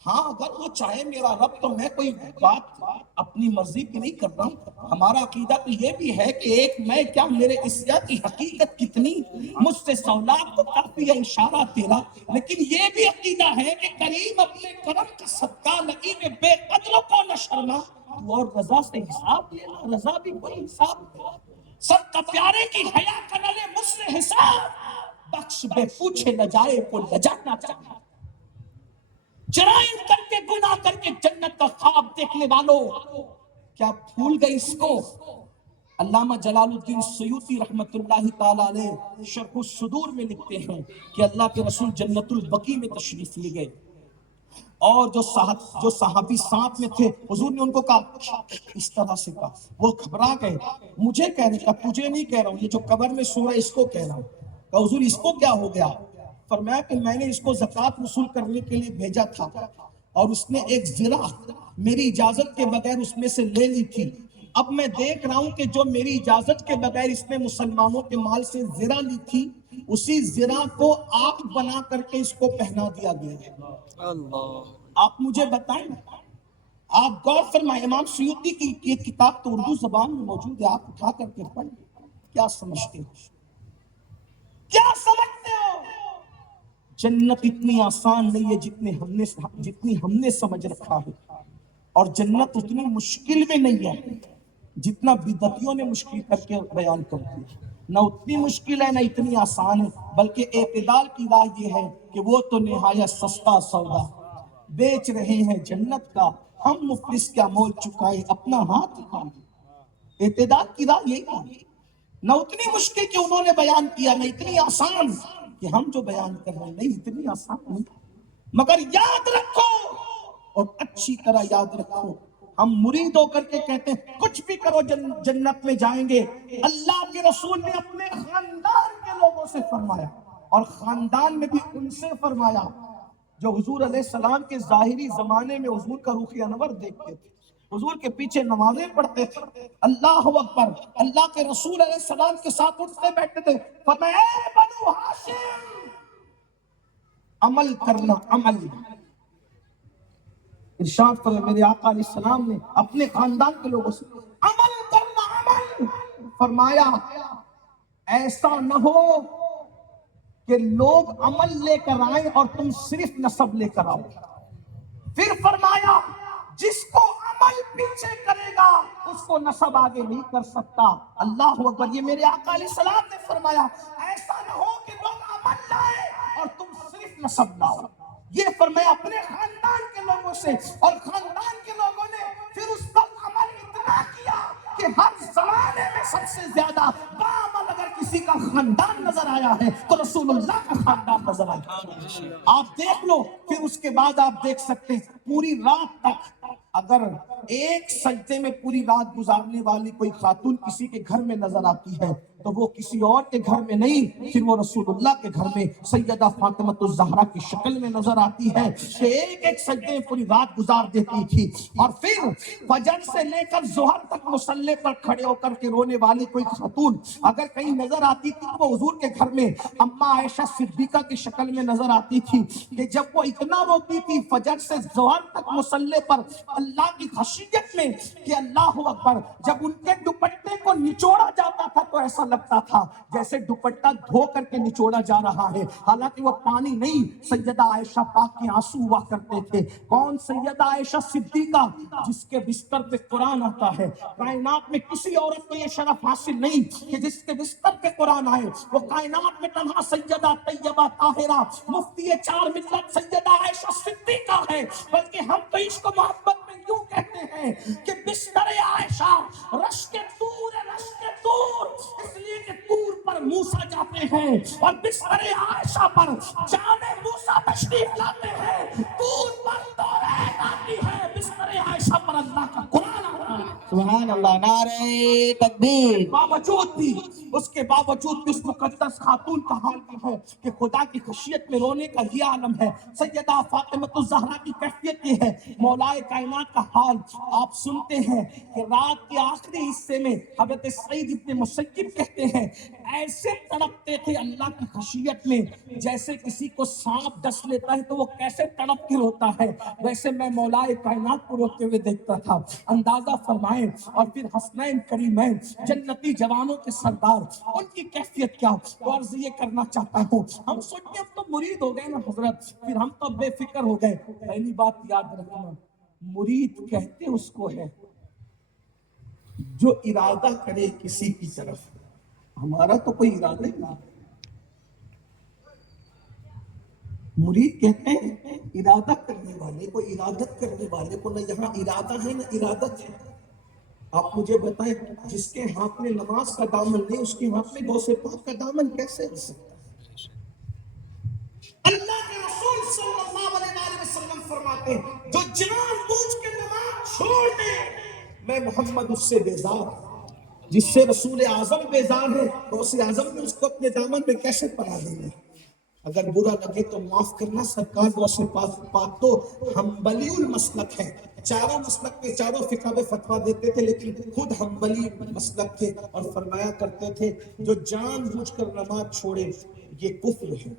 ہاں اگر وہ چاہے میرا رب تو میں کوئی بات اپنی مرضی کی نہیں کر رہا ہوں. ہمارا عقیدہ تو یہ بھی ہے کہ ایک میں کیا میرے عصیہ کی حقیقت کتنی مجھ سے سولاد تو کافی ہے اشارہ تیرا، لیکن یہ بھی عقیدہ ہے کہ کریم اپنے کرم کا صدقہ لئیم بے قدروں کو نہ شرما، تو اور رضا سے حساب لینا، رضا بھی کوئی حساب. صدقہ پیارے کی حیا کا نہ لے مجھ سے حساب، بخش بے پوچھے نہ جائے کو لجانا چاہیے. جرائم کر کے گناہ کر کے جنت کا خواب دیکھنے والوں کیا بھول گئے اس کو؟ علامہ جلال الدین سیوطی رحمت اللہ تعالی علیہ شرح الصدور میں لکھتے ہیں کہ اللہ کے رسول جنت البقیع میں تشریف لے گئے اور جو صحابی ساتھ میں تھے حضور نے ان کو کہا اس طرح سے کہا، وہ گھبرا گئے. مجھے کہہ رہے، کہا تجھے نہیں کہہ رہا ہوں، یہ جو قبر میں سو رہا ہے اس کو کہہ رہا ہوں. کہا حضور اس کو کیا ہو گیا؟ فرمایا کہ میں نے اس کو زکوٰۃ وصول کرنے کے لیے بھیجا تھا اور اس نے ایک زرہ میری اجازت کے بغیر اس میں سے لے لی تھی. اب میں دیکھ رہا ہوں کہ جو میری اجازت کے بغیر اس نے مسلمانوں کے مال سے زرہ لی تھی اسی زرہ کو آگ بنا کر کے اس کو پہنا دیا گیا. آپ مجھے بتائیں، آپ غور فرمائیں، امام سیوطی کی یہ کتاب تو اردو زبان میں موجود ہے، آپ اٹھا کر کے پڑھیں. کیا سمجھتے ہو؟ کیا سمجھتے ہو؟ جنت اتنی آسان نہیں ہے جتنی ہم نے سمجھ رکھا ہے، اور جنت اتنی مشکل بھی نہیں ہے جتنا بدعتیوں نے مشکل کر کے بیان کر دیا. نہ اتنی مشکل ہے نہ اتنی آسان ہے، بلکہ اعتدال کی راہ یہ ہے کہ وہ تو نہایت سستا سودا بیچ رہے ہیں جنت کا، ہم مفلس کیا مول چکائے اپنا ہاتھ دکھائیں. اعتدال کی راہ یہی ہے، نہ اتنی مشکل کہ انہوں نے بیان کیا نہ اتنی آسان کہ ہم جو بیان کر رہے ہیں، نہیں اتنی آسان نہیں. مگر یاد رکھو اور اچھی طرح یاد رکھو، ہم مرید ہو کر کے کہتے ہیں کچھ بھی کرو جنت میں جائیں گے. اللہ کے رسول نے اپنے خاندان کے لوگوں سے فرمایا اور خاندان میں بھی ان سے فرمایا جو حضور علیہ السلام کے ظاہری زمانے میں حضور کا روح انور دیکھتے تھے، حضور کے پیچھے نمازیں پڑھتے تھے، اللہ اکبر، اللہ کے رسول علیہ السلام کے ساتھ اٹھتے بیٹھتے تھے. فرمایا اے بنو ہاشم عمل کرنا، عمل. ارشاد فرمایا میرے آقا علیہ السلام نے اپنے خاندان کے لوگوں سے عمل کرنا، عمل. فرمایا ایسا نہ ہو کہ لوگ عمل لے کر آئیں اور تم صرف نسب لے کر آؤ. پھر فرمایا جس کو عمل پیچھے کرے گا اس کو نسب آگے نہیں کر سکتا. اللہ اکبر. یہ میرے آقا علیہ السلام نے فرمایا ایسا نہ ہو کہ لوگ عمل لائے اور تم صرف نسب لاؤ. یہ فرمایا اپنے خاندان کے لوگوں سے، اور خاندان کے لوگوں نے پھر اس پر عمل اتنا کیا کہ ہر زمانے میں سب سے زیادہ بعمل اگر کسی کا خاندان نظر آیا ہے تو رسول اللہ کا خاندان نظر آیا. آپ دیکھ لو. پھر اس کے بعد آپ دیکھ سکتے ہیں پوری رات تک اگر ایک سجدے میں پوری رات گزارنے والی کوئی خاتون کسی کے گھر میں نظر آتی ہے تو وہ کسی اور کے گھر میں نہیں، پھر وہ رسول اللہ کے گھر میں سیدہ فاطمہ الزہرا کی شکل میں نظر آتی ہے کہ ایک ایک سجدے میں پوری رات گزار دیتی تھی. اور پھر فجر سے لے کر ظہر تک مصلی پر کھڑے ہو کر کے رونے والی کوئی خاتون اگر کہیں نظر آتی تھی تو وہ حضور کے گھر میں اما عائشہ صدیقہ کی شکل میں نظر آتی تھی کہ جب وہ اتنا روتی تھی فجر سے ظہر تک مصلی پر اللہ کی خشیت میں کہ اللہ اکبر، جب ان کے دوپٹے کو نچوڑا جاتا تھا تو ایسا لگتا تھا جیسے دوپٹہ دھو کر کے نچوڑا جا رہا ہے، حالانکہ وہ پانی نہیں، سیدہ عائشہ پاک کے آنسو ہوا کرتے تھے. کون؟ سیدہ عائشہ صدیقہ جس کے بستر پہ قرآن آتا ہے. کائنات میں کسی عورت کو یہ شرف حاصل نہیں کہ جس کے بستر پہ قرآن آئے. وہ کائنات میں تنہا سیدہ طیبہ طاہرہ مفتی چار ملت سیدہ عائشہ صدیقہ ہے. بلکہ ہم تو اس کو محبت میں یوں کہتے ہیں کہ بستر عائشہ رشک طور ہے، رشک طور، اس لیے کہ طور پر موسیٰ جاتے ہیں اور بستر عائشہ پر جان موسیٰ تشریف لاتے ہیں. طور پر تورات آتی ہے، بستر عائشہ پر اللہ کا قرآن آتا ہے. سبحان اللہ، نعرہ تکبیر۔ اس کے باوجود بھی اس مقدس خاتون کا حال یہ ہے کہ خدا کی خشیت میں رونے کا یہ عالم ہے۔ سیدہ فاطمہ الزہرا کی کیفیت یہ ہے، مولا کائنات کا حال آپ سنتے ہیں کہ رات کے آخری حصے میں حضرت سعید ابن مسیب کہتے ہیں ایسے تڑپتے تھے اللہ کی خشیت میں جیسے کسی کو سانپ ڈس لیتا ہے تو وہ کیسے تڑپ کے روتا ہے، ویسے میں مولا کائنات کو روتے ہوئے دیکھتا تھا۔ اندازہ فرمائیں، اور پھر حسنین کریمین جنتی جوانوں کے سردار، ان کی کیفیت کیا؟ عرض یہ کرنا چاہتا ہوں، ہم سوچتے ہم تو مرید ہو گئے نا حضرت، پھر ہم تو بے فکر ہو گئے۔ پہلی بات یاد رکھنا، مرید کہتے اس کو ہے جو ارادہ کرے کسی کی طرف، ہمارا تو کوئی ارادہ نہیں۔ مرید کہتے ہیں ارادہ کرنے والے کو، ارادت کرنے والے کو، نہ یہاں ارادہ ہے نہ ارادت ہے۔ آپ مجھے بتائیں جس کے ہاتھ میں نماز کا دامن نہیں اس کے ہاتھ میں غوث پاک کا دامن کیسے ہو سکتا ہے؟ اللہ کے رسول صلی اللہ علیہ وسلم فرماتے ہیں جو جان بوجھ کے نماز چھوڑ دے میں محمد اس سے بیزار ہوں۔ جس سے رسول اعظم بیزار ہے غوث اعظم نے اس کو اپنے دامن میں کیسے پناہ دیں گے؟ اگر برا لگے تو معاف کرنا، سرکار غوث پاک تو حنبلی المسلک ہے، چاروں مسلک کے چاروں فقہ میں فتویٰ دیتے تھے لیکن خود حنبلی مسلک تھے، اور فرمایا کرتے تھے جو جان بوجھ کر نماز چھوڑے یہ کفر ہے۔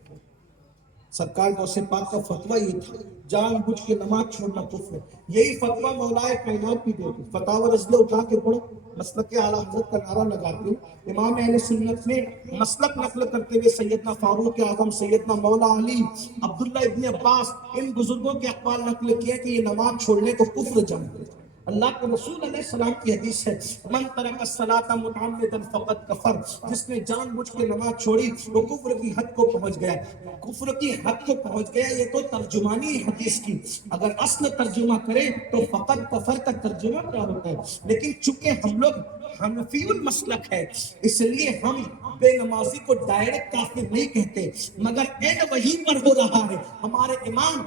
سرکار غوث پاک کا فتویٰ یہ تھا جان بوجھ کے نماز چھوڑنا کفر ہے۔ یہی فتویٰ مولا کائنات بھی دیتے، فتاوی رضویہ اٹھا کے پڑھو، مسلک اعلیٰ حضرت کا نعرہ لگاتے ہیں۔ امام اہل سنت نے مسلک نقل کرتے ہوئے سیدنا فاروق اعظم، سیدنا مولا علی، عبداللہ ابن عباس، ان بزرگوں کے اقوال نقل کیے کہ یہ نماز چھوڑنے کو کفر جانتے ہیں۔ اللہ کے رسول علیہ السلام کی حدیث ہے من ترک الصلاۃ متعمدا فقد کفر، جس نے جان بوجھ کے نماز چھوڑی وہ کفر کی حد کو پہنچ گیا۔ کفر کی حد کو پہنچ گیا، یہ تو ترجمانی حدیث کی، اگر اصل ترجمہ کریں تو فقد کفر کا ترجمہ کیا ہوتا ہے، لیکن چونکہ ہم لوگ حنفی المسلک ہے اس لیے ہم بے نمازی کو ڈائریکٹ کافر نہیں کہتے، مگر این وہی پر ہو رہا ہے۔ ہمارے امام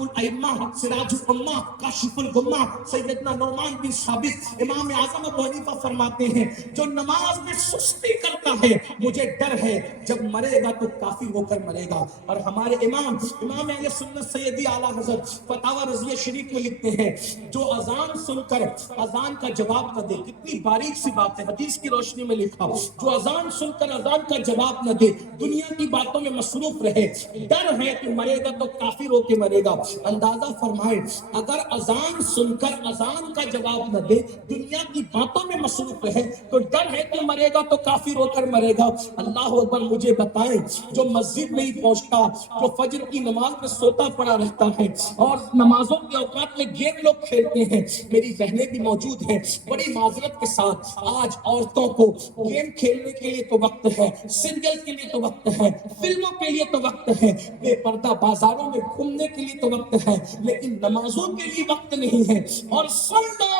الائمہ، سراج الامہ، کاشف الغمہ، سیدنا نعمان بن ثابت، امام اعظم ابو حنیفہ فرماتے ہیں جو نماز میں سستی کرتا ہے مجھے ڈر ہے جب مرے گا تو کافر ہو کر مرے گا۔ اور ہمارے امام اہل سنت سیدی اعلیٰ حضرت فتاوی رضویہ شریف میں لکھتے ہیں جو اذان سن کر اذان کا جواب نہ دے، کتنی باریک سی بات ہے، حدیث کی روشنی میں لکھا، جو اذان سن کر اذان کا جواب نہ دے، دنیا کی باتوں میں مصروف رہے، ڈر ہے کہ مرے گا تو کافر ہو کے مرے گا۔ اندازہ فرمائے اگر اذان سن کر اذان کا جواب نہ دے، دنیا کی باتوں میں مصروف رہے تو ڈر ہے کہ مرے گا تو کافر ہو کر مرے گا۔ اللہ اکبر، مجھے بتائیں جو مسجد میں ہی پہنچتا، جو فجر کی نماز میں سوتا پڑا رہتا ہے اور نمازوں کے اوقات میں گیم لوگ کھیلتے ہیں، میری بہنیں بھی موجود ہیں، بڑی معذرت کے ساتھ آج عورتوں کو گیم کھیلنے کے لیے تو وقت ہے، سیریل کے لیے تو وقت ہے، فلموں کے لیے تو وقت ہے، بے پردہ بازاروں میں گھومنے کے لیے تو وقت ہے، لیکن نمازوں کے لیے وقت نہیں ہے۔ اور سن لو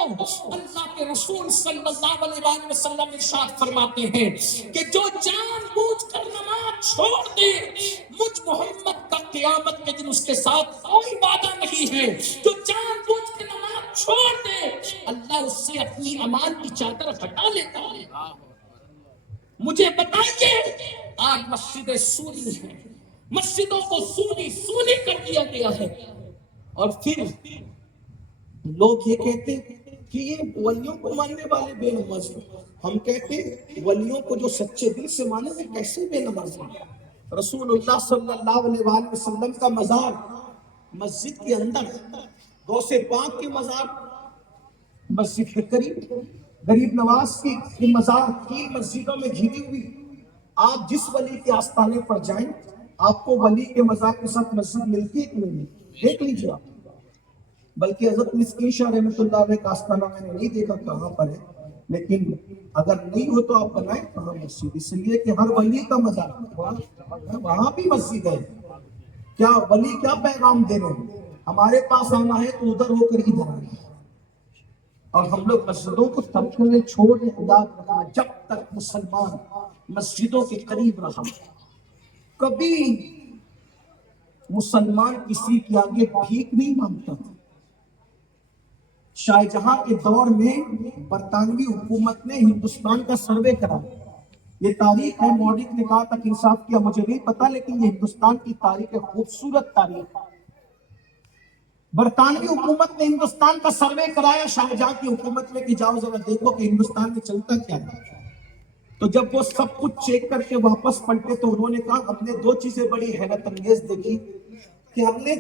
اللہ کے رسول صلی اللہ علیہ وسلم ارشاد فرماتے ہیں کہ جو جان بوجھ کر نماز چھوڑ دے مجھ محمد کا قیامت کے دن اس کے ساتھ کوئی وعدہ نہیں ہے۔ جو جان بوجھ کے نماز چھوڑ دے اللہ اس سے اپنی امان کی چادر ہٹا لیتا ہے۔ مجھے بتائیے آج مسجدیں سونی ہیں، مسجدوں کو سونی کر دیا گیا ہے، اور پھر لوگ یہ کہتے کہ یہ ولیوں کو ماننے والے بے نمازی، ہم کہتے ولیوں کو جو سچے دل سے مانے وہ کیسے بے نمازی؟ رسول اللہ صلی اللہ علیہ وآلہ وسلم کا مزار مسجد کے اندر، غوث پاک کی مزار مسجد کے قریب، غریب نواز کی مزار 3 مسجدوں میں گھری ہوئی۔ آپ جس ولی کے آستانے پر جائیں آپ کو ولی کے مزار کے ساتھ مسجد ملتی ہے کہ نہیں؟ دیکھ لیجیے آپ، بلکہ حضرت مسکین شاہ رحمۃ اللہ علیہ کا آستانہ میں نے نہیں دیکھا کہاں پر ہے، لیکن اگر نہیں ہو تو آپ بنائیں کہاں مسجد، اس لیے کہ ہر ولی کا مزار وہاں بھی مسجد ہے۔ کیا ولی کیا پیغام دے رہے ہیں؟ ہمارے پاس آنا ہے تو ادھر ہو کر ادھر آنا ہے، اور ہم لوگ مسجدوں کو ترک کرنے چھوڑ دیں۔ یاد رکھنا جب تک مسلمان مسجدوں کے قریب رہا کبھی مسلمان کسی کے آگے بھیک نہیں مانگتا تھا۔ شاہجہاں کے دور میں برطانوی حکومت نے ہندوستان کا سروے کرا. یہ تاریخ ہے، مورخ نے کہا تک انصاف کیا مجھے نہیں پتا، لیکن یہ ہندوستان کی تاریخ ہے، خوبصورت تاریخ. برطانوی حکومت نے ہندوستان کا سروے کرایا شاہجہاں کی حکومت میں کہ جاؤ ذرا دیکھو کہ ہندوستان میں چلتا کیا ہے. تو جب وہ سب کچھ چیک کر کے واپس پلٹے تو انہوں نے کہا ہم نے دو چیزیں بڑی حیرت انگیز دیکھی کہ ہم نے